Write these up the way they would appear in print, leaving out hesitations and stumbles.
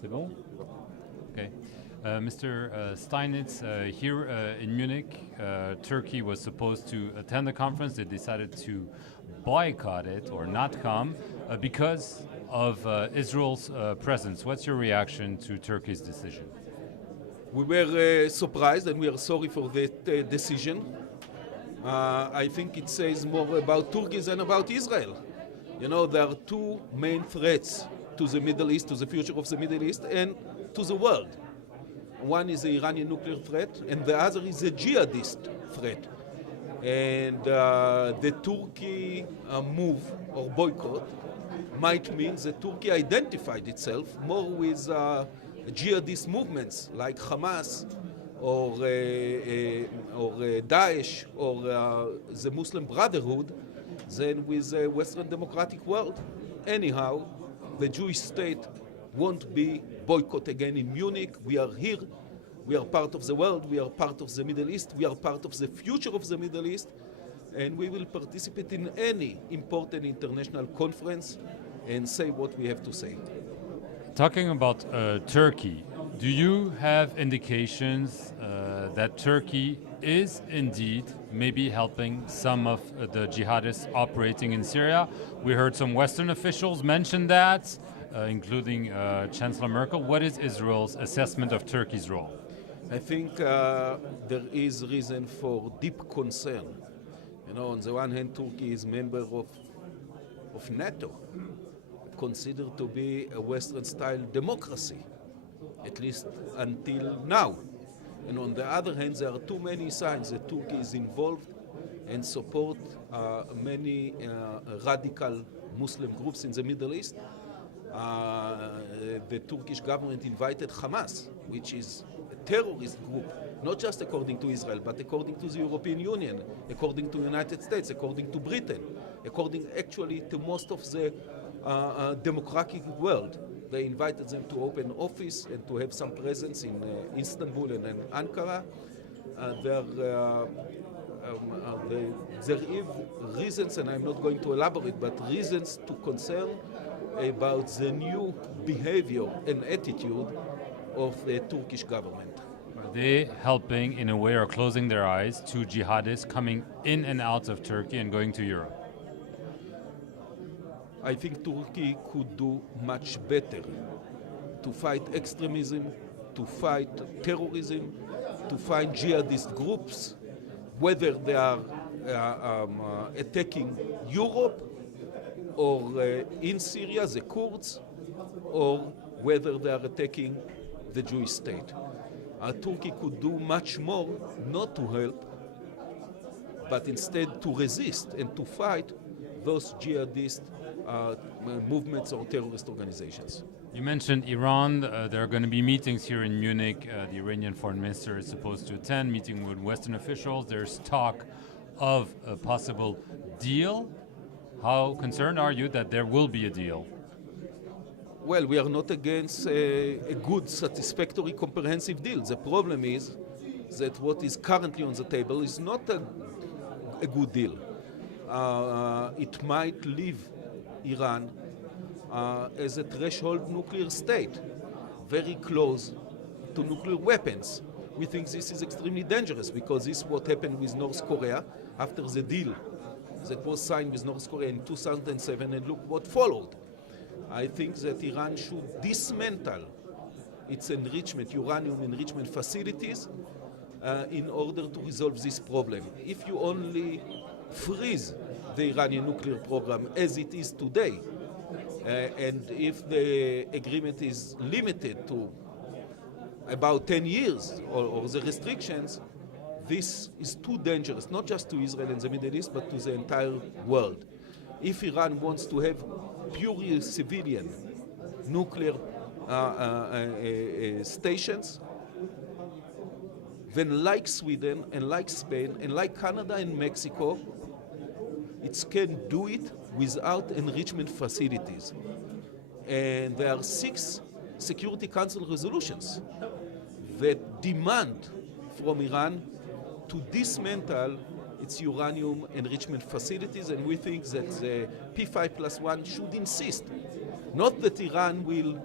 C'est bon? Okay. Mr. Steinitz, here in Munich, Turkey was supposed to attend the conference. They decided to boycott it or not come because of Israel's presence. What's your reaction to Turkey's decision? We were surprised and we are sorry for that decision. I think it says more about Turkey than about Israel. You know, there are two main threats to the Middle East, to the future of the Middle East, and to the world. One is the Iranian nuclear threat, and the other is the jihadist threat. And the Turkey move or boycott might mean that Turkey identified itself more with jihadist movements like Hamas or Daesh or the Muslim Brotherhood than with the Western democratic world. Anyhow, the Jewish state won't be boycotted again in Munich. We are here. We are part of the world. We are part of the Middle East. We are part of the future of the Middle East. And we will participate in any important international conference and say what we have to say. Talking about Turkey, do you have indications that Turkey is indeed maybe helping some of the jihadists operating in Syria? We heard some Western officials mention that, including Chancellor Merkel. What is Israel's assessment of Turkey's role? I think there is reason for deep concern. You know, on the one hand, Turkey is member of NATO, considered to be a Western-style democracy, at least until now. And on the other hand, there are too many signs that Turkey is involved and support many radical Muslim groups in the Middle East. The Turkish government invited Hamas, which is a terrorist group, not just according to Israel, but according to the European Union, according to the United States, according to Britain, according actually to most of the democratic world. They invited them to open office and to have some presence in Istanbul and in Ankara. There is reasons, and I'm not going to elaborate, but reasons to concern about the new behavior and attitude of the Turkish government. Are they helping in a way or closing their eyes to jihadists coming in and out of Turkey and going to Europe? I think Turkey could do much better to fight extremism, to fight terrorism, to find jihadist groups, whether they are attacking Europe or in Syria, the Kurds, or whether they are attacking the Jewish state. Turkey could do much more not to help, but instead to resist and to fight those jihadist movements or terrorist organizations. You mentioned Iran. There are going to be meetings here in Munich. The Iranian foreign minister is supposed to attend, meeting with Western officials. There's talk of a possible deal. How concerned are you that there will be a deal? Well, we are not against a good, satisfactory, comprehensive deal. The problem is that what is currently on the table is not a good deal. It might leave Iran as a threshold nuclear state, very close to nuclear weapons. We think this is extremely dangerous because this is what happened with North Korea after the deal that was signed with North Korea in 2007, and look what followed. I think that Iran should dismantle its uranium enrichment facilities in order to resolve this problem. If you only freeze the Iranian nuclear program as it is today, and if the agreement is limited to about 10 years or the restrictions, this is too dangerous, not just to Israel and the Middle East, but to the entire world. If Iran wants to have purely civilian nuclear stations, then like Sweden and like Spain and like Canada and Mexico, it can do it without enrichment facilities. And there are 6 Security Council resolutions that demand from Iran to dismantle its uranium enrichment facilities, and we think that the P5+1 should insist, not that Iran will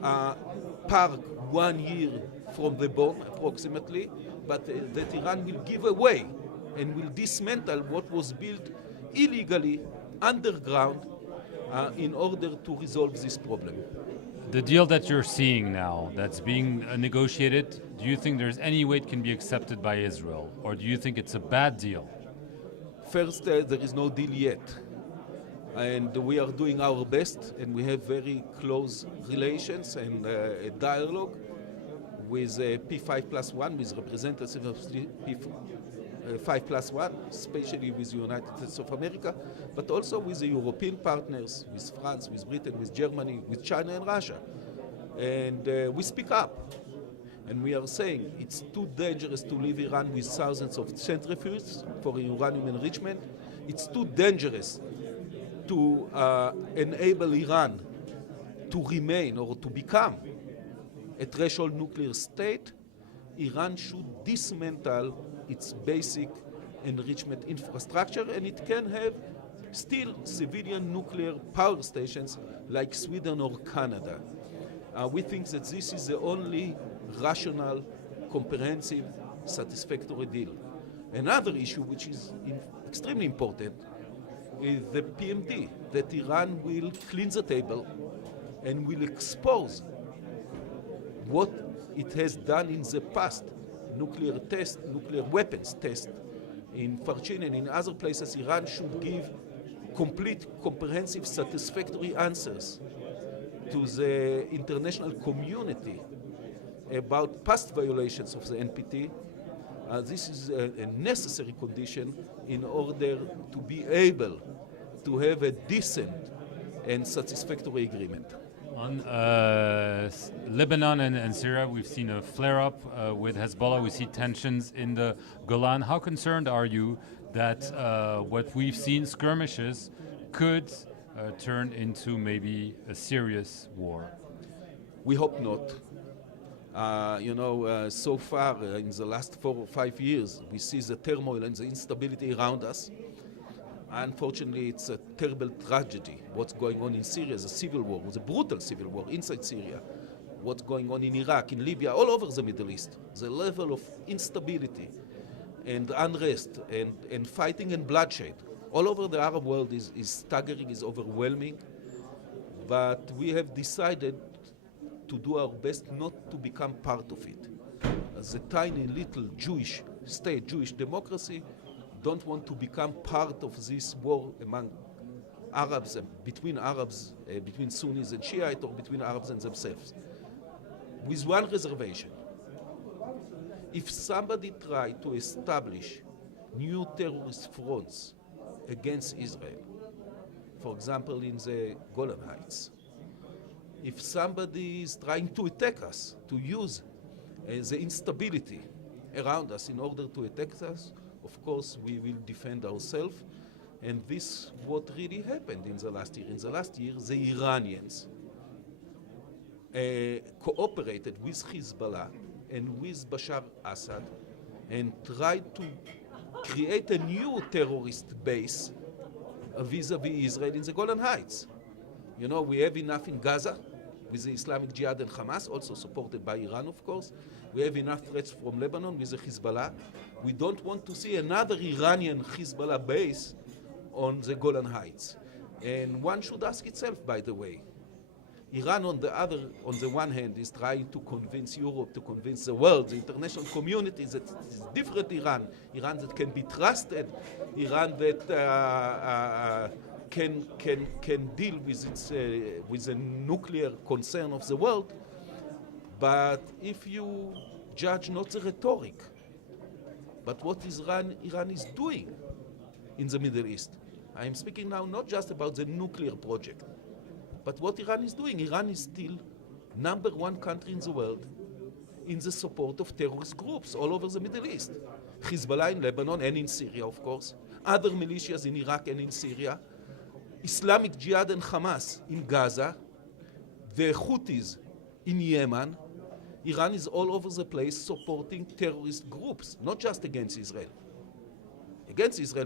park 1 year from the bomb, approximately, but that Iran will give away and will dismantle what was built illegally underground in order to resolve this problem. The deal that you're seeing now, that's being negotiated, do you think there's any way it can be accepted by Israel? Or do you think it's a bad deal? First, there is no deal yet. And we are doing our best, and we have very close relations and a dialogue with P5+1, with representatives of P5+1, especially with the United States of America, but also with the European partners, with France, with Britain, with Germany, with China and Russia. And we speak up. And we are saying it's too dangerous to leave Iran with thousands of centrifuges for uranium enrichment. It's too dangerous to enable Iran to remain or to become a threshold nuclear state. Iran should dismantle its basic enrichment infrastructure, and it can have still civilian nuclear power stations like Sweden or Canada. We think that this is the only rational, comprehensive, satisfactory deal. Another issue which is extremely important is the PMD, that Iran will clean the table and will expose what it has done in the past, nuclear weapons test in Farchin and in other places. Iran should give complete, comprehensive, satisfactory answers to the international community about past violations of the NPT. This is a necessary condition in order to be able to have a decent and satisfactory agreement. On Lebanon and Syria, we've seen a flare-up with Hezbollah. We see tensions in the Golan. How concerned are you that what we've seen, skirmishes, could turn into maybe a serious war? We hope not. So far in the last 4 or 5 years, we see the turmoil and the instability around us. Unfortunately, it's a terrible tragedy. What's going on in Syria is a civil war, it's a brutal civil war inside Syria. What's going on in Iraq, in Libya, all over the Middle East. The level of instability and unrest and fighting and bloodshed all over the Arab world is staggering, is overwhelming. But we have decided to do our best not to become part of it. As a tiny little Jewish state, Jewish democracy, don't want to become part of this war among Arabs, between Sunnis and Shiite, or between Arabs and themselves. With one reservation. If somebody try to establish new terrorist fronts against Israel, for example in the Golan Heights, if somebody is trying to attack us, to use the instability around us in order to attack us, of course we will defend ourselves. And this what really happened in the last year. In the last year, the Iranians cooperated with Hezbollah and with Bashar Assad and tried to create a new terrorist base vis-a-vis Israel in the Golan Heights. You know, we have enough in Gaza with the Islamic Jihad and Hamas, also supported by Iran, of course. We have enough threats from Lebanon with the Hezbollah. We don't want to see another Iranian Hezbollah base on the Golan Heights. And one should ask itself, by the way, Iran on the one hand is trying to convince Europe, to convince the world, the international community that it's different Iran that can be trusted, Iran that can deal with the nuclear concern of the world. But if you judge not the rhetoric, but what Iran is doing in the Middle East, I am speaking now not just about the nuclear project, but what Iran is doing. Iran is still #1 country in the world in the support of terrorist groups all over the Middle East. Hezbollah in Lebanon and in Syria, of course, other militias in Iraq and in Syria, Islamic Jihad and Hamas in Gaza, the Houthis in Yemen. Iran is all over the place supporting terrorist groups, not just against Israel,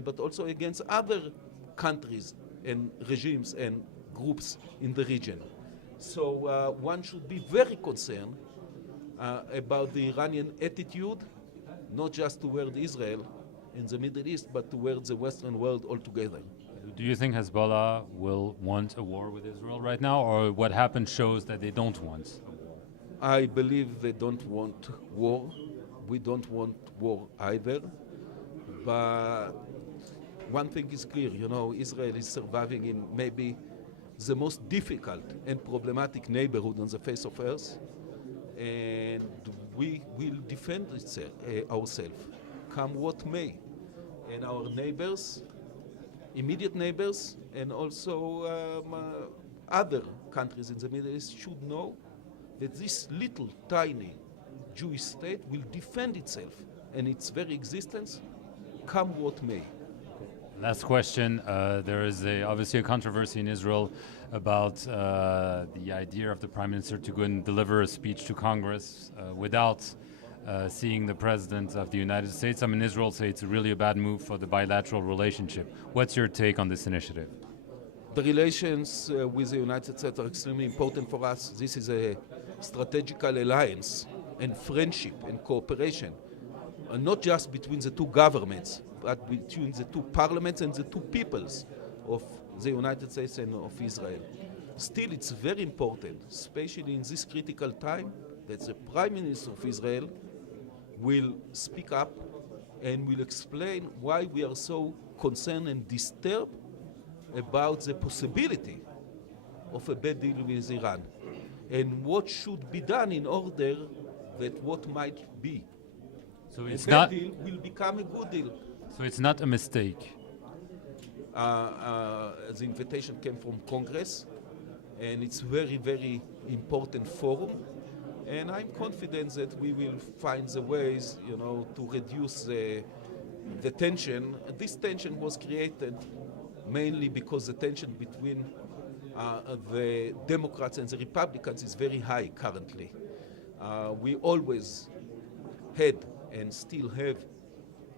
but also against other countries and regimes and groups in the region. So one should be very concerned about the Iranian attitude, not just toward Israel in the Middle East, but towards the Western world altogether. Do you think Hezbollah will want a war with Israel right now, or what happened shows that they don't want a war? I believe they don't want war. We don't want war either. But one thing is clear, Israel is surviving in maybe the most difficult and problematic neighborhood on the face of earth. And we will defend ourselves, come what may. And our neighbors, immediate neighbors, and also other countries in the Middle East should know that this little tiny Jewish state will defend itself and its very existence, come what may. Last question. There is obviously a controversy in Israel about the idea of the Prime Minister to go and deliver a speech to Congress without seeing the President of the United States. Some in Israel say it's really a bad move for the bilateral relationship. What's your take on this initiative? The relations with the United States are extremely important for us. This is a strategical alliance and friendship and cooperation, not just between the two governments, but between the two parliaments and the two peoples of the United States and of Israel. Still, it's very important, especially in this critical time, that the Prime Minister of Israel will speak up and will explain why we are so concerned and disturbed about the possibility of a bad deal with Iran and what should be done in order that what might be So it's a bad not. deal will become a good deal. So it's not a mistake. The invitation came from Congress, and it's very, very important forum. And I'm confident that we will find the ways, to reduce the tension. This tension was created mainly because the tension between the Democrats and the Republicans is very high currently. We always had and still have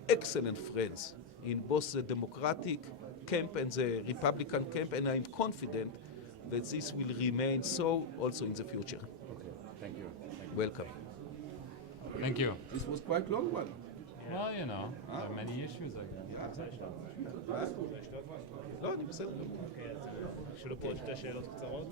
excellent friends in both the Democratic camp and the Republican camp, and I'm confident that this will remain so also in the future. Okay, thank you. Welcome. Thank you. This was quite long one. Well, there are many issues, I guess. לא, אני בסדר. יש לנו פה עוד שתי שאלות קצרות.